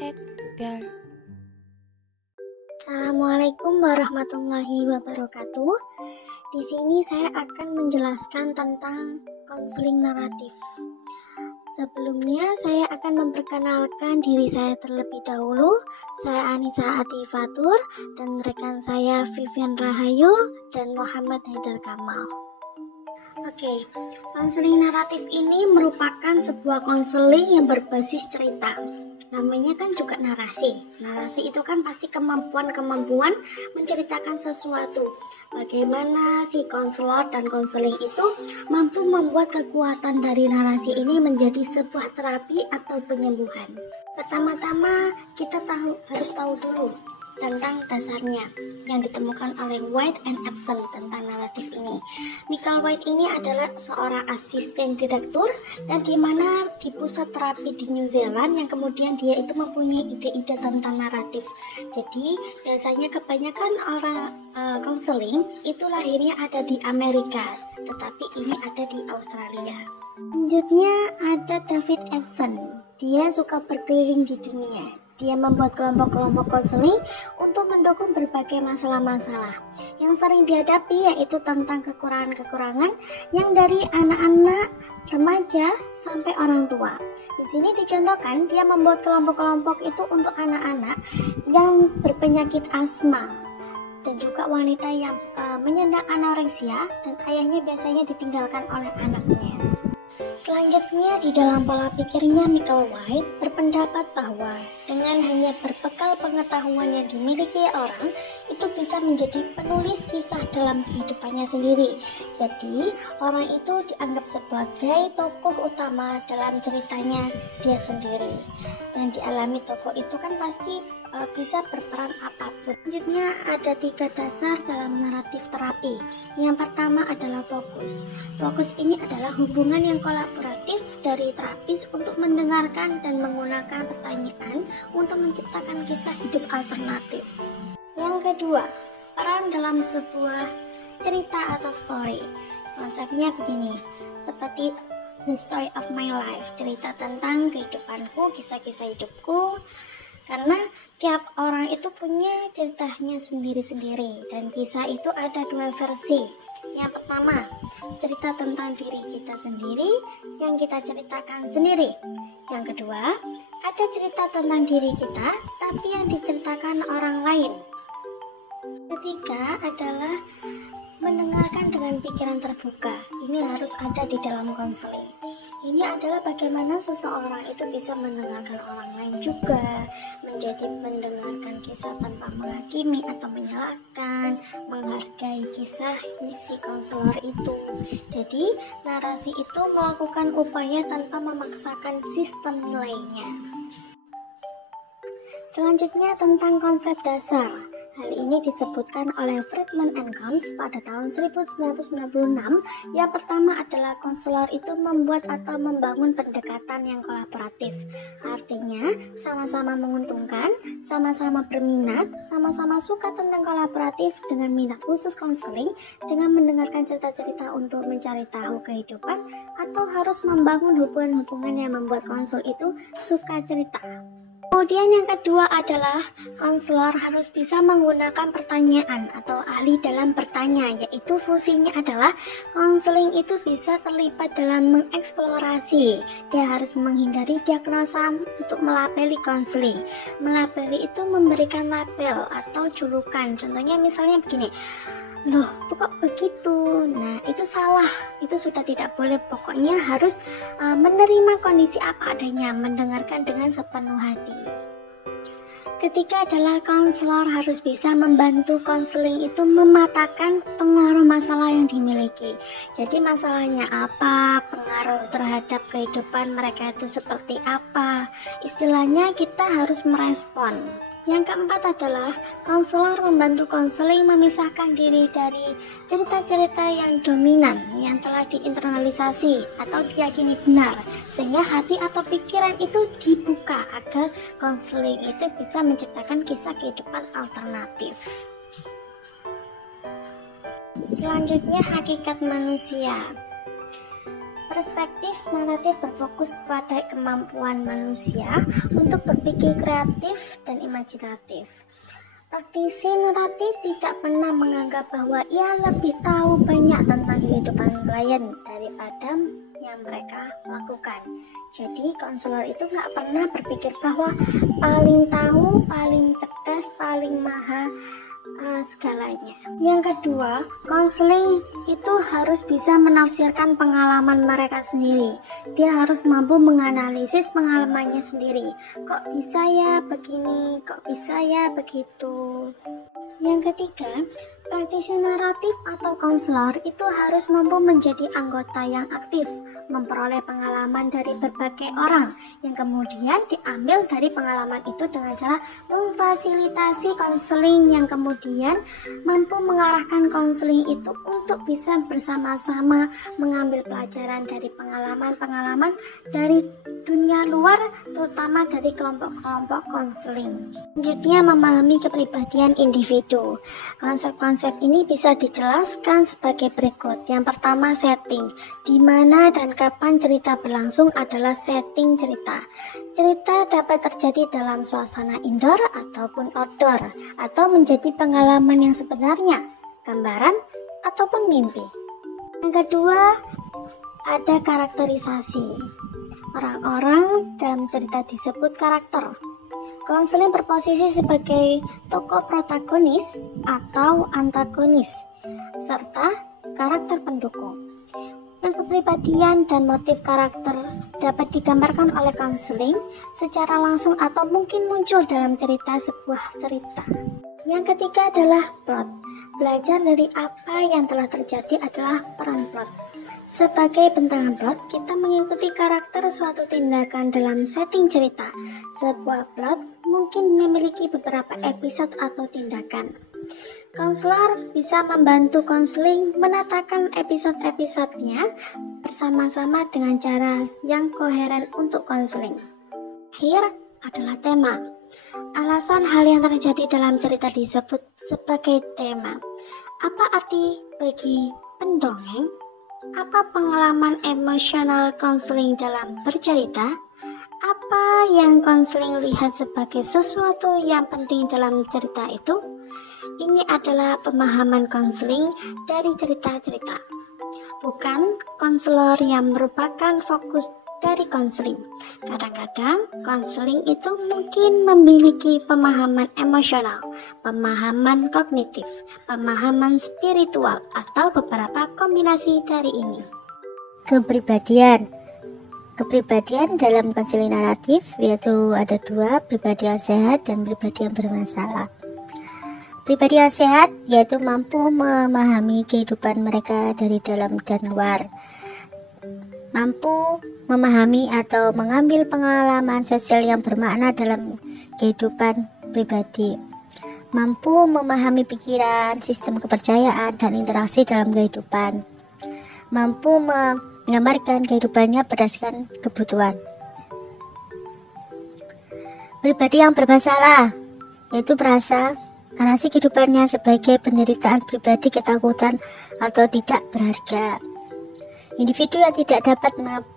Set bel. Assalamualaikum warahmatullahi wabarakatuh. Di sini saya akan menjelaskan tentang konseling naratif. Sebelumnya saya akan memperkenalkan diri saya terlebih dahulu. Saya Anissa Atifatur dan rekan saya Vivian Rahayu dan Muhammad Haidar Kamal. Oke, konseling naratif ini merupakan sebuah konseling yang berbasis cerita. Namanya kan juga narasi. Narasi itu kan pasti kemampuan menceritakan sesuatu. Bagaimana si konselor dan konseling itu mampu membuat kekuatan dari narasi ini menjadi sebuah terapi atau penyembuhan. Pertama-tama kita harus tahu dulu tentang dasarnya yang ditemukan oleh White and Epson tentang naratif ini. Michael White ini adalah seorang asisten direktur dan di mana di pusat terapi di New Zealand yang kemudian dia itu mempunyai ide-ide tentang naratif. Jadi biasanya kebanyakan orang konseling itu lahirnya ada di Amerika, tetapi ini ada di Australia. Selanjutnya ada David Epson. Dia suka berkeliling di dunia. Dia membuat kelompok-kelompok konseling untuk mendukung berbagai masalah-masalah yang sering dihadapi, yaitu tentang kekurangan-kekurangan yang dari anak-anak, remaja, sampai orang tua. Di sini dicontohkan dia membuat kelompok-kelompok itu untuk anak-anak yang berpenyakit asma dan juga wanita yang menyandang anoreksia dan ayahnya biasanya ditinggalkan oleh anaknya. Selanjutnya di dalam pola pikirnya Michael White berpendapat bahwa dengan hanya berbekal pengetahuan yang dimiliki orang itu bisa menjadi penulis kisah dalam kehidupannya sendiri. Jadi orang itu dianggap sebagai tokoh utama dalam ceritanya dia sendiri. Dan dialami tokoh itu kan pasti bisa berperan apapun. Selanjutnya ada 3 dasar dalam naratif terapi. Yang pertama adalah fokus. Fokus ini adalah hubungan yang kolaboratif dari terapis untuk mendengarkan dan menggunakan pertanyaan untuk menciptakan kisah hidup alternatif. Yang kedua, peran dalam sebuah cerita atau story. Konsepnya begini, seperti The Story of My Life, cerita tentang kehidupanku, kisah-kisah hidupku. Karena tiap orang itu punya ceritanya sendiri-sendiri dan kisah itu ada 2 versi. Yang pertama, cerita tentang diri kita sendiri yang kita ceritakan sendiri. Yang kedua, ada cerita tentang diri kita tapi yang diceritakan orang lain. Ketiga adalah mendengarkan dengan pikiran terbuka. Ini harus ada di dalam konseling. Ini adalah bagaimana seseorang itu bisa mendengarkan orang lain juga, menjadi mendengarkan kisah tanpa menghakimi atau menyalahkan, menghargai kisah si konselor itu. Jadi narasi itu melakukan upaya tanpa memaksakan sistem nilainya. Selanjutnya tentang konsep dasar. Hal ini disebutkan oleh Friedman and Combs pada tahun 1996. Yang pertama adalah konselor itu membuat atau membangun pendekatan yang kolaboratif. Artinya, sama-sama menguntungkan, sama-sama berminat, sama-sama suka tentang kolaboratif dengan minat khusus konseling, dengan mendengarkan cerita-cerita untuk mencari tahu kehidupan, atau harus membangun hubungan-hubungan yang membuat konsul itu suka cerita. Kemudian yang kedua adalah konselor harus bisa menggunakan pertanyaan atau ahli dalam bertanya, yaitu fungsinya adalah konseling itu bisa terlibat dalam mengeksplorasi. Dia harus menghindari diagnosa untuk melabeli konseling. Melabeli itu memberikan label atau julukan. Contohnya misalnya begini, loh kok begitu? Nah itu salah, itu sudah tidak boleh. Pokoknya harus menerima kondisi apa adanya, mendengarkan dengan sepenuh hati. Ketiga adalah konselor harus bisa membantu konseling itu mematakan pengaruh masalah yang dimiliki. Jadi masalahnya apa, pengaruh terhadap kehidupan mereka itu seperti apa. Istilahnya kita harus merespon. Yang keempat adalah konselor membantu konseling memisahkan diri dari cerita-cerita yang dominan yang telah diinternalisasi atau diyakini benar, sehingga hati atau pikiran itu dibuka agar konseling itu bisa menciptakan kisah kehidupan alternatif. Selanjutnya hakikat manusia. Perspektif naratif berfokus pada kemampuan manusia untuk berpikir kreatif dan imajinatif. Praktisi naratif tidak pernah menganggap bahwa ia lebih tahu banyak tentang kehidupan klien daripada yang mereka lakukan. Jadi konselor itu nggak pernah berpikir bahwa paling tahu, paling cerdas, paling maha segalanya. Yang kedua, konseling itu harus bisa menafsirkan pengalaman mereka sendiri. Dia harus mampu menganalisis pengalamannya sendiri. Kok bisa ya begini, kok bisa ya begitu. Yang ketiga, praktisi naratif atau konselor itu harus mampu menjadi anggota yang aktif, memperoleh pengalaman dari berbagai orang, yang kemudian diambil dari pengalaman itu dengan cara memfasilitasi konseling, yang kemudian mampu mengarahkan konseling itu untuk bisa bersama-sama mengambil pelajaran dari pengalaman-pengalaman dari dunia luar, terutama dari kelompok-kelompok konseling. Selanjutnya, memahami kepribadian individu. Konsep-konsep ini bisa dijelaskan sebagai berikut. Yang pertama, setting. Di mana dan kapan cerita berlangsung adalah setting cerita. Cerita dapat terjadi dalam suasana indoor ataupun outdoor, atau menjadi pengalaman yang sebenarnya, gambaran ataupun mimpi. Yang kedua, ada karakterisasi. Orang-orang dalam cerita disebut karakter. Konseling berposisi sebagai tokoh protagonis atau antagonis, serta karakter pendukung. Kepribadian dan motif karakter dapat digambarkan oleh konseling secara langsung atau mungkin muncul dalam sebuah cerita. Yang ketiga adalah plot. Belajar dari apa yang telah terjadi adalah peran plot. Sebagai bentangan plot, kita mengikuti karakter suatu tindakan dalam setting cerita. Sebuah plot mungkin memiliki beberapa episode atau tindakan. Konselor bisa membantu konseling menatakan episode-episodenya bersama-sama dengan cara yang koheren untuk konseling. Akhir adalah tema. Alasan hal yang terjadi dalam cerita disebut sebagai tema. Apa arti bagi pendongeng? Apa pengalaman emosional konseling dalam bercerita? Apa yang konseling lihat sebagai sesuatu yang penting dalam cerita itu? Ini adalah pemahaman konseling dari cerita-cerita. Bukan konselor yang merupakan fokus dari konseling. Kadang-kadang konseling itu mungkin memiliki pemahaman emosional, pemahaman kognitif, pemahaman spiritual, atau beberapa kombinasi dari ini. Kepribadian dalam konseling naratif yaitu ada dua, pribadi yang sehat dan pribadi yang bermasalah. Pribadi yang sehat yaitu mampu memahami kehidupan mereka dari dalam dan luar, mampu memahami atau mengambil pengalaman sosial yang bermakna dalam kehidupan pribadi, mampu memahami pikiran, sistem kepercayaan, dan interaksi dalam kehidupan, mampu menggambarkan kehidupannya berdasarkan kebutuhan. Pribadi yang bermasalah yaitu merasa narasi kehidupannya sebagai penderitaan pribadi, ketakutan, atau tidak berharga. Individu yang tidak dapat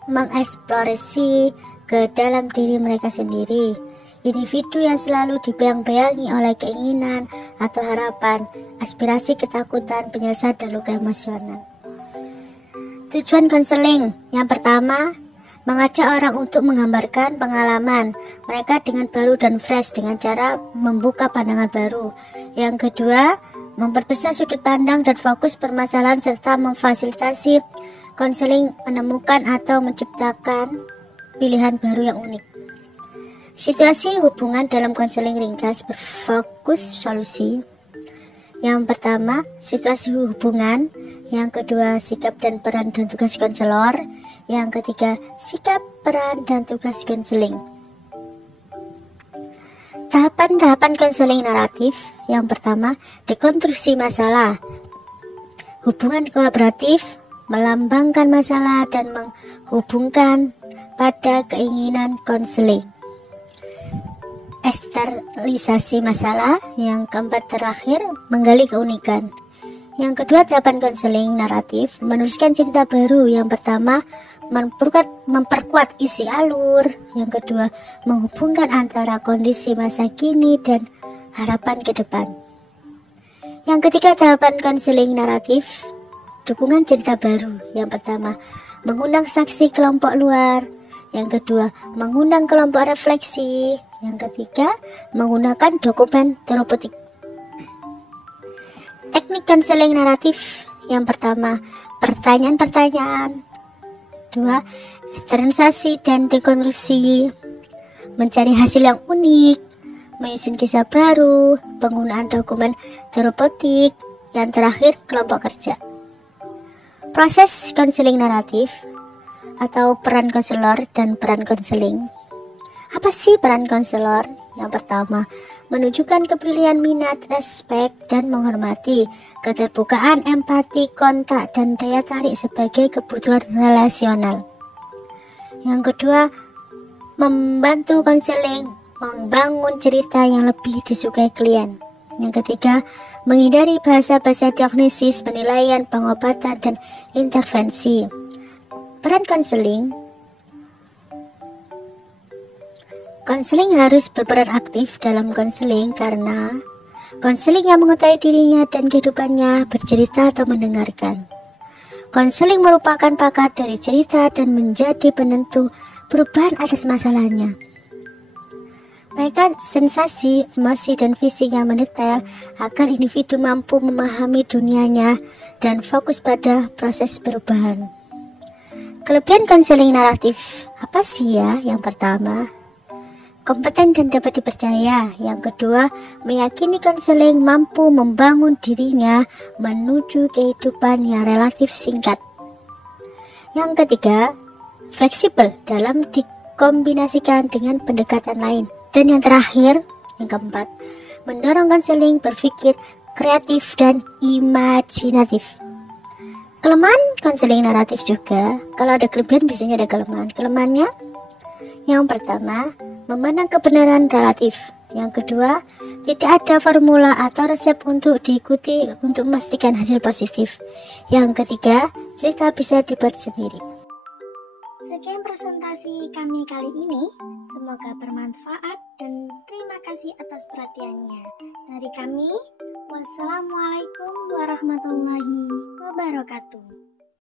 mengeksplorasi ke dalam diri mereka sendiri. Individu yang selalu dibayang-bayangi oleh keinginan atau harapan, aspirasi, ketakutan, penyesalan, dan luka emosional. Tujuan konseling yang pertama, mengajak orang untuk menggambarkan pengalaman mereka dengan baru dan fresh dengan cara membuka pandangan baru. Yang kedua, memperbesar sudut pandang dan fokus permasalahan serta memfasilitasi konseling menemukan atau menciptakan pilihan baru yang unik. Situasi hubungan dalam konseling ringkas berfokus solusi. Yang pertama, situasi hubungan. Yang kedua, sikap dan peran dan tugas konselor. Yang ketiga, sikap, peran, dan tugas konseling. Tahapan-tahapan konseling naratif. Yang pertama, dekonstruksi masalah. Hubungan kolaboratif melambangkan masalah dan menghubungkan pada keinginan konseling. Eksternalisasi masalah. Yang keempat terakhir, menggali keunikan. Yang kedua, tahapan konseling naratif menuliskan cerita baru. Yang pertama, memperkuat isi alur. Yang kedua, menghubungkan antara kondisi masa kini dan harapan ke depan. Yang ketiga, tahapan konseling naratif, dukungan cerita baru. Yang pertama, mengundang saksi kelompok luar. Yang kedua, mengundang kelompok refleksi. Yang ketiga, menggunakan dokumen terapeutik. Teknik konseling naratif. Yang pertama, pertanyaan-pertanyaan. Dua, eksternalisasi dan dekonstruksi, mencari hasil yang unik, menyusun kisah baru, penggunaan dokumen terapeutik. Yang terakhir, kelompok kerja. Proses konseling naratif atau peran konselor dan peran konseling. Apa sih peran konselor? Yang pertama, menunjukkan kepedulian, minat, respek, dan menghormati, keterbukaan, empati, kontak, dan daya tarik sebagai kebutuhan relasional. Yang kedua, membantu konseling membangun cerita yang lebih disukai klien. Yang ketiga, menghindari bahasa-bahasa diagnosis, penilaian, pengobatan, dan intervensi. Peran konseling harus berperan aktif dalam konseling karena konseling yang mengetahui dirinya dan kehidupannya bercerita atau mendengarkan. Konseling merupakan pakar dari cerita dan menjadi penentu perubahan atas masalahnya. Mereka sensasi, emosi, dan visi yang mendetail agar individu mampu memahami dunianya dan fokus pada proses perubahan. Kelebihan konseling naratif apa sih ya? Yang pertama, kompeten dan dapat dipercaya. Yang kedua, meyakini konseling mampu membangun dirinya menuju kehidupan yang relatif singkat. Yang ketiga, fleksibel dalam dikombinasikan dengan pendekatan lain. Dan yang terakhir, yang keempat, mendorong konseling berpikir kreatif dan imajinatif. Kelemahan konseling naratif juga, kalau ada kelebihan biasanya ada kelemahan. Kelemahannya, yang pertama, memandang kebenaran relatif. Yang kedua, tidak ada formula atau resep untuk diikuti untuk memastikan hasil positif. Yang ketiga, cerita bisa dibuat sendiri. Sekian presentasi kami kali ini, semoga bermanfaat dan terima kasih atas perhatiannya. Dari kami, wassalamualaikum warahmatullahi wabarakatuh.